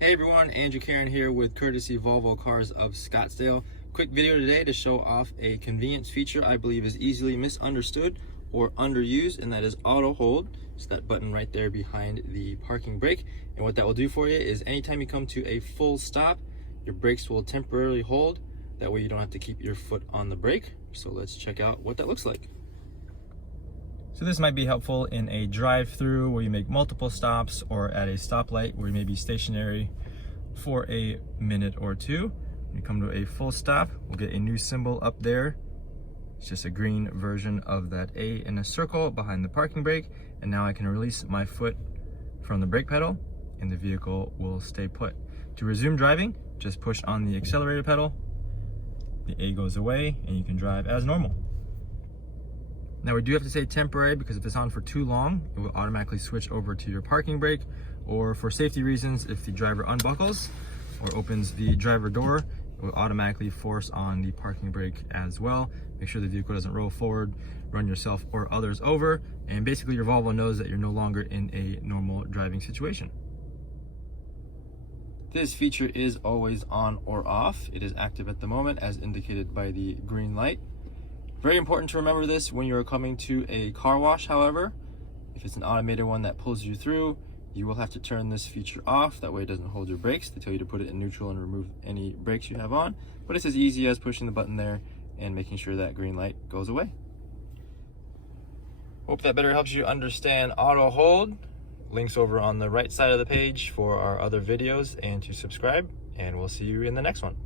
Hey everyone, Andrew Karen here with Courtesy Volvo Cars of Scottsdale. Quick video today to show off a convenience feature I believe is easily misunderstood or underused, and that is auto hold. It's that button right there behind the parking brake. And what that will do for you is anytime you come to a full stop, your brakes will temporarily hold. That way you don't have to keep your foot on the brake. So let's check out what that looks like. So this might be helpful in a drive-through where you make multiple stops, or at a stoplight where you may be stationary for a minute or two. When you come to a full stop, we'll get a new symbol up there. It's just a green version of that A in a circle behind the parking brake. And now I can release my foot from the brake pedal and the vehicle will stay put. To resume driving, just push on the accelerator pedal. The A goes away and you can drive as normal. Now we do have to say temporary because if it's on for too long, it will automatically switch over to your parking brake, or for safety reasons, if the driver unbuckles or opens the driver door, it will automatically force on the parking brake as well. Make sure the vehicle doesn't roll forward, run yourself or others over, and basically your Volvo knows that you're no longer in a normal driving situation. This feature is always on or off. It is active at the moment as indicated by the green light. Very important to remember this when you're coming to a car wash, however. If it's an automated one that pulls you through, you will have to turn this feature off. That way it doesn't hold your brakes. They tell you to put it in neutral and remove any brakes you have on. But it's as easy as pushing the button there and making sure that green light goes away. Hope that better helps you understand auto hold. Links over on the right side of the page for our other videos and to subscribe. And we'll see you in the next one.